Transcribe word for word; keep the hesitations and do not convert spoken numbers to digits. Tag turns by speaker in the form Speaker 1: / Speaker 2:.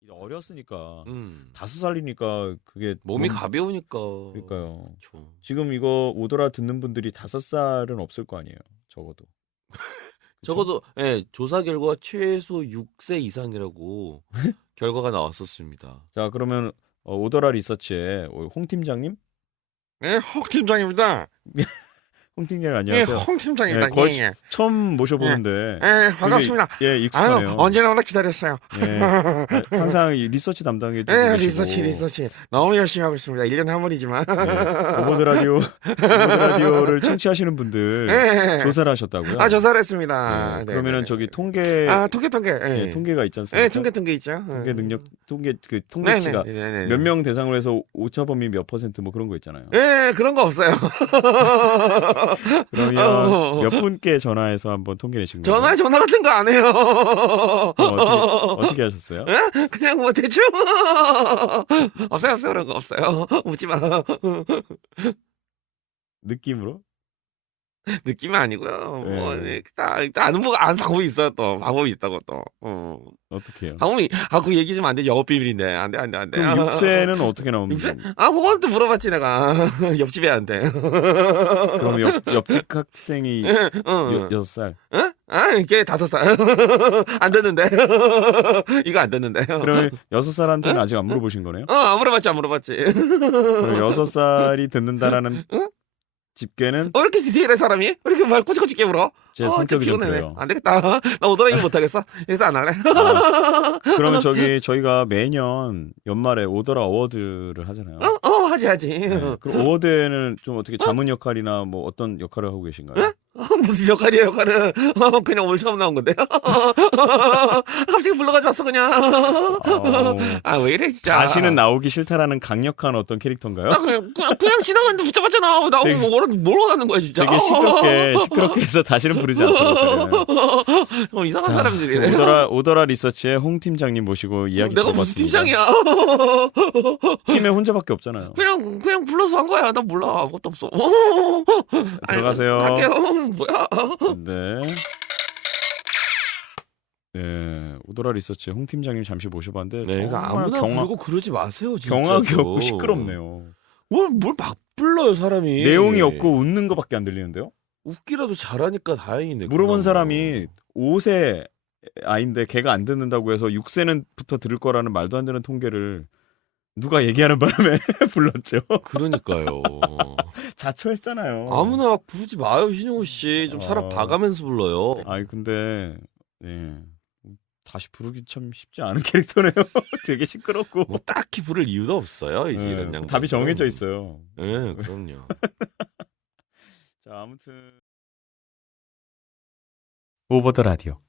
Speaker 1: 어렸으니까
Speaker 2: 음.
Speaker 1: 다섯 살이니까 그게
Speaker 2: 몸이
Speaker 1: 몸-
Speaker 2: 가벼우니까.
Speaker 1: 그러니까요.
Speaker 2: 그쵸.
Speaker 1: 지금 이거 오더라 듣는 분들이 다섯 살은 없을 거 아니에요. 적어도. 그쵸?
Speaker 2: 적어도 예, 조사 결과 최소 육 세 이상이라고 결과가 나왔었습니다.
Speaker 1: 자 그러면 어, 오더라 리서치의 홍 팀장님,
Speaker 3: 네, 홍 팀장입니다.
Speaker 1: 홍 팀장님
Speaker 3: 예,
Speaker 1: 안녕하세요.
Speaker 3: 홍 팀장입니다.
Speaker 1: 예, 거의
Speaker 3: 예, 예.
Speaker 1: 처음 모셔보는데
Speaker 3: 예, 반갑습니다.
Speaker 1: 되게, 예 익숙하네요.
Speaker 3: 아유, 언제나 오래 기다렸어요.
Speaker 1: 예, 항상 이 리서치 담당해 주고
Speaker 3: 예,
Speaker 1: 계시고.
Speaker 3: 리서치, 리서치. 너무 열심히 하고 있습니다. 일 년에 한 번이지만.
Speaker 1: 예, 오버드 라디오 오버드 라디오를 청취하시는 분들
Speaker 3: 예.
Speaker 1: 조사를 하셨다고요?
Speaker 3: 아, 조사를 했습니다.
Speaker 1: 예,
Speaker 3: 네,
Speaker 1: 그러면은
Speaker 3: 네,
Speaker 1: 저기
Speaker 3: 네.
Speaker 1: 통계
Speaker 3: 아, 통계, 통계. 예,
Speaker 1: 예, 통계가 있지 않습니까?
Speaker 3: 예, 통계, 통계 있죠.
Speaker 1: 통계 능력 통계 그
Speaker 3: 네,
Speaker 1: 통계치가
Speaker 3: 네, 네, 네, 네.
Speaker 1: 몇 명 대상으로 해서 오차 범위 몇 퍼센트 뭐 그런 거 있잖아요.
Speaker 3: 예, 그런 거 없어요.
Speaker 1: 그러면
Speaker 3: 어.
Speaker 1: 몇 분께 전화해서 한번 통계 내신 거예요?
Speaker 3: 전화, 전화 같은 거 안 해요.
Speaker 1: 어떻게, 어떻게 하셨어요?
Speaker 3: 예? 그냥 뭐 대충. 없어요, 없어요. 그런 거 없어요. 묻지 마.
Speaker 1: 느낌으로?
Speaker 3: 느낌이 아니고요.
Speaker 1: 네.
Speaker 3: 뭐, 네, 딱, 일단 아는, 뭐, 아는 방법이 있어요, 또. 방법이 있다고, 또. 어.
Speaker 1: 어떻게 해요?
Speaker 3: 방법이, 아, 그 얘기 좀 안 돼. 영업 비밀인데. 안 돼, 안 돼, 안 돼.
Speaker 1: 그럼 육 세는 어떻게 나옵니까?
Speaker 3: 육 세? 아, 그건 또 물어봤지, 내가. 옆집 애한테.
Speaker 1: 그럼 옆, 옆집 학생이
Speaker 3: 어.
Speaker 1: 여, 여섯 살.
Speaker 3: 어? 아, 이게 다섯 살. 안 됐는데. 이거 안 됐는데.
Speaker 1: 그러면 여섯 살한테는 아직 안 물어보신 거네요?
Speaker 3: 어, 안 물어봤지, 안 물어봤지.
Speaker 1: 그럼 여섯 살이 듣는다라는
Speaker 3: 응?
Speaker 1: 집계는
Speaker 3: 어, 이렇게 디테일해, 사람이? 왜 이렇게 말 꼬치꼬치 물어?
Speaker 1: 제
Speaker 3: 어,
Speaker 1: 성격이
Speaker 3: 진짜
Speaker 1: 좀
Speaker 3: 피곤하네.
Speaker 1: 그래요.
Speaker 3: 안 되겠다. 나 오더라이브 못하겠어. 여기서 안 할래.
Speaker 1: 아, 그러면 저기 저희가 매년 연말에 오더라 어워드를 하잖아요.
Speaker 3: 어, 어, 하지, 하지.
Speaker 1: 네. 그럼 어워드에는 좀 어떻게 자문 역할이나 뭐 어떤 역할을 하고 계신가요?
Speaker 3: 응? 어, 무슨 역할이에요, 역할은? 어, 그냥 오늘 처음 나온 건데. 갑자기 불러가지고 왔어, 그냥.
Speaker 1: 아우,
Speaker 3: 아, 왜 이래, 진짜.
Speaker 1: 다시는 나오기 싫다라는 강력한 어떤 캐릭터인가요?
Speaker 3: 나 그냥, 그냥, 그냥 지나가는데 붙잡았잖아. 나
Speaker 1: 되게-
Speaker 3: 뭐, 뭘, 뭘 원하는 거야, 진짜.
Speaker 1: 되게 시끄럽게 시끄럽게 해서 다시는 부르지 않도록.
Speaker 3: 어, 이상한
Speaker 1: 자,
Speaker 3: 사람들이네.
Speaker 1: 오더라 오더라 리서치의 홍 팀장님 모시고 이야기
Speaker 3: 내가 무슨
Speaker 1: 들어봤습니다.
Speaker 3: 팀장이야.
Speaker 1: 팀에 혼자밖에 없잖아요.
Speaker 3: 그냥, 그냥 불러서 한 거야. 나 몰라. 아무것도 없어.
Speaker 1: 들어가세요.
Speaker 3: 아이고, 할게요. 뭐야.
Speaker 1: 네. 네, 오더라 리서치의 홍 팀장님 잠시 모셔봤는데
Speaker 2: 네, 그러니까
Speaker 1: 정말
Speaker 2: 아무나
Speaker 1: 경악,
Speaker 2: 부르고 그러지 마세요, 진짜.
Speaker 1: 경악이 없고 시끄럽네요.
Speaker 2: 뭘, 뭘 막 불러요, 사람이.
Speaker 1: 내용이 없고 웃는 것밖에 안 들리는데요.
Speaker 2: 웃기라도 잘하니까 다행인데.
Speaker 1: 물어본
Speaker 2: 그나마.
Speaker 1: 사람이 오 세 아인데 걔가 안 듣는다고 해서 육 세는부터 들을 거라는 말도 안 되는 통계를 누가 얘기하는 바람에 불렀죠.
Speaker 2: 그러니까요.
Speaker 1: 자초했잖아요.
Speaker 2: 아무나 막 부르지 마요, 신용호 씨. 좀 사람
Speaker 1: 어.
Speaker 2: 봐가면서 불러요.
Speaker 1: 아니 근데 예. 다시 부르기 참 쉽지 않은 캐릭터네요. 되게 시끄럽고.
Speaker 2: 뭐 딱히 부를 이유도 없어요, 이제
Speaker 1: 예,
Speaker 2: 이런 양.
Speaker 1: 답이 정해져 있어요.
Speaker 2: 예, 그럼요.
Speaker 1: 자, 아무튼 오버 더 라디오.